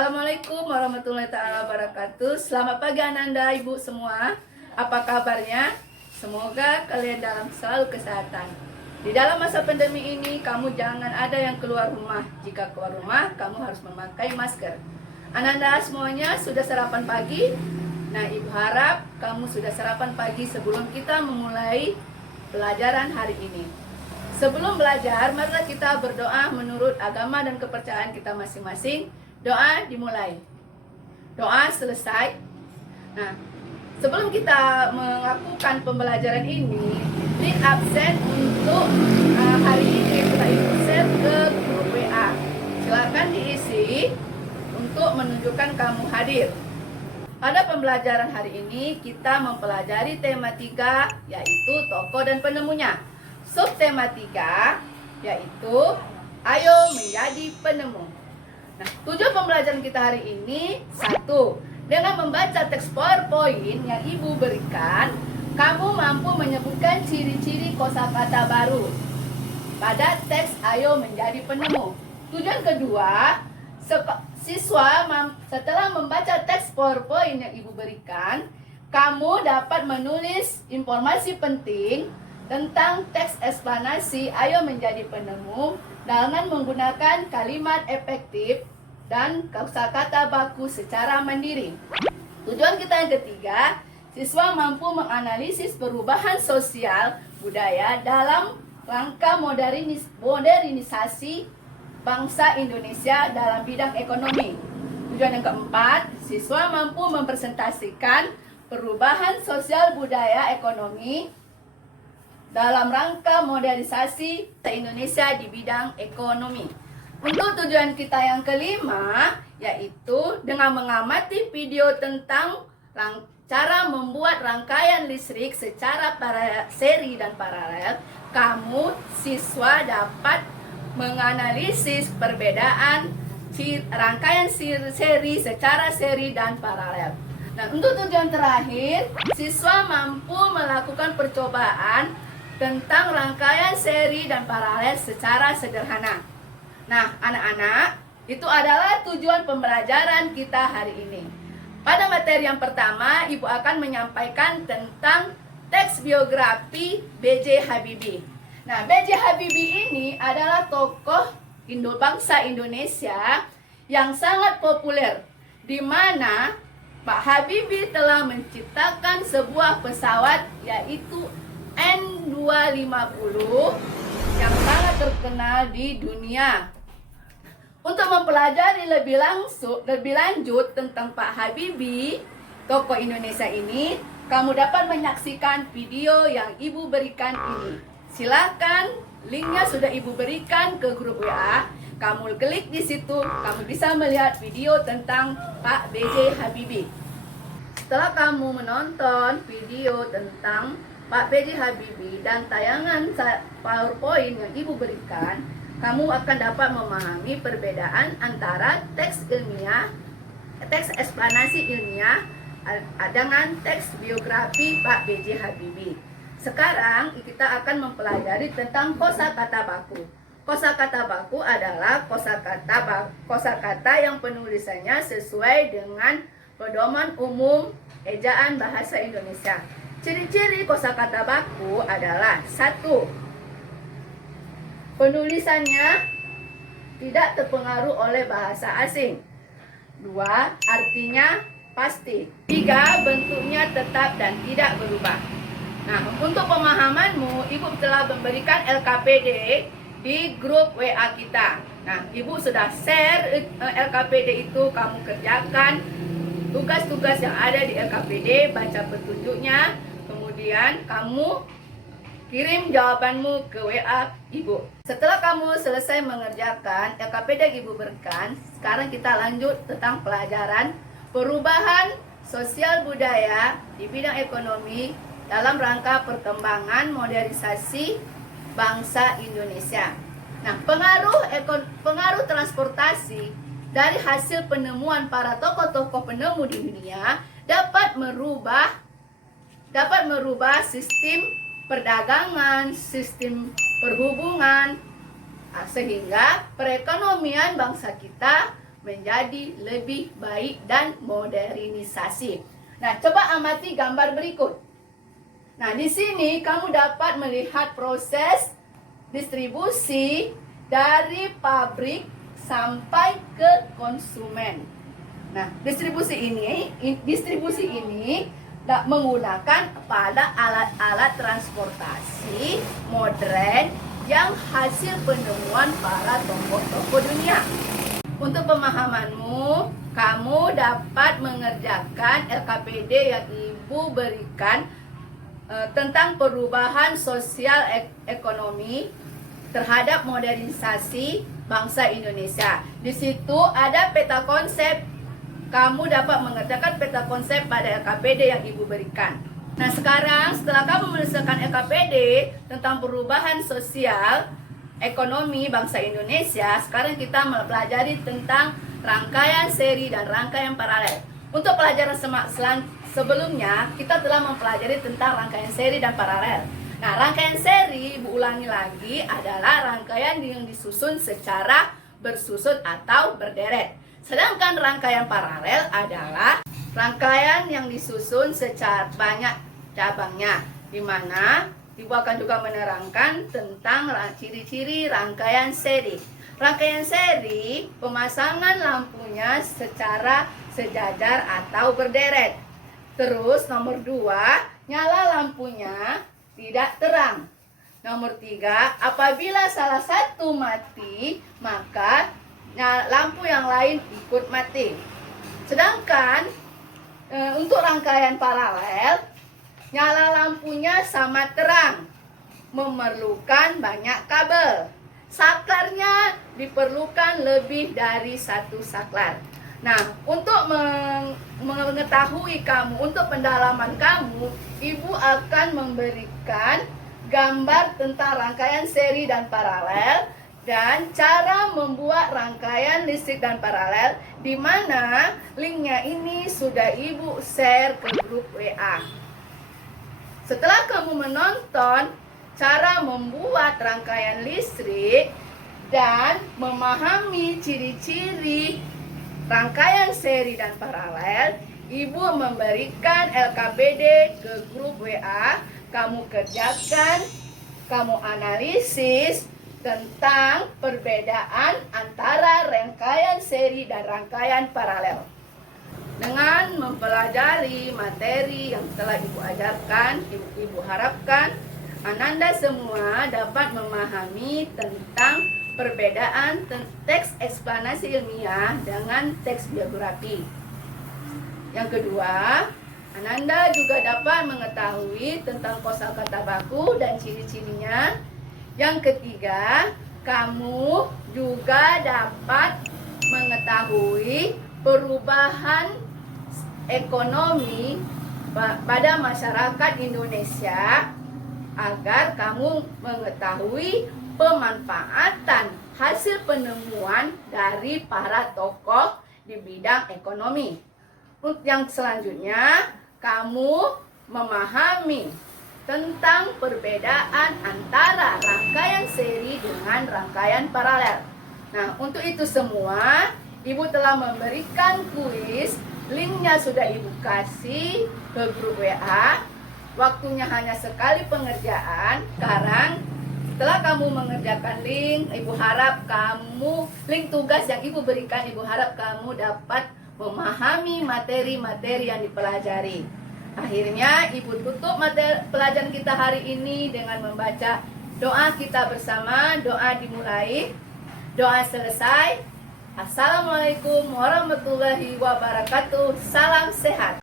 Assalamualaikum warahmatullahi taala wabarakatuh. Selamat pagi Ananda, Ibu semua. Apa kabarnya? Semoga kalian dalam selalu kesehatan. Di dalam masa pandemi ini, kamu jangan ada yang keluar rumah. Jika keluar rumah, kamu harus memakai masker. Ananda semuanya sudah sarapan pagi? Nah, Ibu harap kamu sudah sarapan pagi sebelum kita memulai pelajaran hari ini. Sebelum belajar, marilah kita berdoa menurut agama dan kepercayaan kita masing-masing. Doa dimulai. Doa selesai. Nah, sebelum kita melakukan pembelajaran ini, klik absen untuk hari ini kita ikut share ke grup WA. Silakan diisi untuk menunjukkan kamu hadir. Pada pembelajaran hari ini kita mempelajari tema 3, yaitu tokoh dan penemunya. Subtema 3 yaitu ayo menjadi penemu. Nah, tujuan pembelajaran kita hari ini, 1. Dengan membaca teks PowerPoint yang Ibu berikan, kamu mampu menyebutkan ciri-ciri kosakata baru pada teks ayo menjadi penemu. Tujuan kedua, siswa setelah membaca teks PowerPoint yang Ibu berikan, kamu dapat menulis informasi penting tentang teks eksplanasi ayo menjadi penemu dengan menggunakan kalimat efektif dan kosakata baku secara mandiri. Tujuan kita yang ketiga, siswa mampu menganalisis perubahan sosial budaya dalam rangka modernisasi bangsa Indonesia dalam bidang ekonomi. Tujuan yang keempat, siswa mampu mempresentasikan perubahan sosial budaya ekonomi dalam rangka modernisasi Indonesia di bidang ekonomi. Untuk tujuan kita yang kelima, yaitu dengan mengamati video tentang cara membuat rangkaian listrik secara seri dan paralel, kamu siswa dapat menganalisis perbedaan rangkaian seri secara seri dan paralel. Nah, untuk tujuan terakhir, siswa mampu melakukan percobaan tentang rangkaian seri dan paralel secara sederhana. Nah, anak-anak, itu adalah tujuan pembelajaran kita hari ini. Pada materi yang pertama, Ibu akan menyampaikan tentang teks biografi B.J. Habibie. Nah, B.J. Habibie ini adalah tokoh bangsa Indonesia yang sangat populer, di mana Pak Habibie telah menciptakan sebuah pesawat yaitu N250 yang sangat terkenal di dunia. Untuk mempelajari lebih lanjut tentang Pak Habibie, tokoh Indonesia ini, kamu dapat menyaksikan video yang Ibu berikan ini. Silakan, linknya sudah Ibu berikan ke grup WA. Kamu klik di situ, kamu bisa melihat video tentang Pak B.J. Habibie. Setelah kamu menonton video tentang Pak B.J. Habibie dan tayangan PowerPoint yang Ibu berikan, kamu akan dapat memahami perbedaan antara teks ilmiah, teks eksplanasi ilmiah dengan teks biografi Pak B.J. Habibie. Sekarang kita akan mempelajari tentang kosakata baku. Kosakata baku adalah kosakata yang penulisannya sesuai dengan pedoman umum ejaan bahasa Indonesia. Ciri-ciri kosakata baku adalah 1. Penulisannya tidak terpengaruh oleh bahasa asing. 2. Artinya pasti. 3. Bentuknya tetap dan tidak berubah. Nah, untuk pemahamanmu, Ibu telah memberikan LKPD di grup WA kita. Nah, Ibu sudah share LKPD itu, kamu kerjakan tugas-tugas yang ada di LKPD, baca petunjuknya, kemudian kamu kirim jawabanmu ke WA Ibu. Setelah kamu selesai mengerjakan LKPD yang Ibu berikan, sekarang kita lanjut tentang pelajaran perubahan sosial budaya di bidang ekonomi dalam rangka perkembangan modernisasi bangsa Indonesia. Nah, pengaruh transportasi dari hasil penemuan para tokoh-tokoh penemu di dunia dapat merubah sistem perdagangan, sistem perhubungan, sehingga perekonomian bangsa kita menjadi lebih baik dan modernisasi. Nah, coba amati gambar berikut. Nah, di sini kamu dapat melihat proses distribusi dari pabrik sampai ke konsumen. Nah, distribusi ini menggunakan pada alat-alat transportasi modern yang hasil penemuan para tokoh-tokoh dunia. Untuk pemahamanmu, kamu dapat mengerjakan LKPD yang Ibu berikan tentang perubahan sosial ekonomi terhadap modernisasi bangsa Indonesia. Di situ ada peta konsep. Kamu dapat mengerjakan peta konsep pada LKPD yang Ibu berikan. Nah, sekarang setelah kamu menyelesaikan LKPD tentang perubahan sosial ekonomi bangsa Indonesia, sekarang kita mempelajari tentang rangkaian seri dan rangkaian paralel. Untuk pelajaran sebelumnya, kita telah mempelajari tentang rangkaian seri dan paralel. Nah, rangkaian seri, Ibu ulangi lagi, adalah rangkaian yang disusun secara bersusun atau berderet. Sedangkan rangkaian paralel adalah rangkaian yang disusun secara banyak cabangnya, di mana Ibu akan juga menerangkan tentang ciri-ciri rangkaian seri. Rangkaian seri, pemasangan lampunya secara sejajar atau berderet. Terus nomor 2, nyala lampunya tidak terang. Nomor 3, apabila salah satu mati, maka lampu yang lain ikut mati. Sedangkan untuk rangkaian paralel, nyala lampunya sama terang, memerlukan banyak kabel. Saklarnya diperlukan lebih dari satu saklar. Nah, untuk mengetahui kamu, untuk pendalaman kamu, Ibu akan memberikan gambar tentang rangkaian seri dan paralel dan cara membuat rangkaian listrik dan paralel, di mana linknya ini sudah Ibu share ke grup WA. Setelah kamu menonton cara membuat rangkaian listrik dan memahami ciri-ciri rangkaian seri dan paralel, Ibu memberikan LKPD ke grup WA. Kamu kerjakan, kamu analisis tentang perbedaan antara rangkaian seri dan rangkaian paralel. Dengan mempelajari materi yang telah Ibu ajarkan, Ibu harapkan Ananda semua dapat memahami tentang perbedaan teks eksplanasi ilmiah dengan teks biografi. Yang kedua, Ananda juga dapat mengetahui tentang kosakata baku dan ciri-cirinya. Yang ketiga, kamu juga dapat mengetahui perubahan ekonomi pada masyarakat Indonesia agar kamu mengetahui pemanfaatan hasil penemuan dari para tokoh di bidang ekonomi. Yang selanjutnya, kamu memahami tentang perbedaan antara rangkaian seri dengan rangkaian paralel. Nah, untuk itu semua, Ibu telah memberikan kuis. Linknya sudah Ibu kasih ke grup WA. Waktunya hanya sekali pengerjaan. Sekarang setelah kamu mengerjakan link, Ibu harap kamu, link tugas yang Ibu berikan, Ibu harap kamu dapat memahami materi-materi yang dipelajari. Akhirnya Ibu tutup materi pelajaran kita hari ini dengan membaca doa kita bersama. Doa dimulai, doa selesai. Assalamualaikum warahmatullahi wabarakatuh. Salam sehat.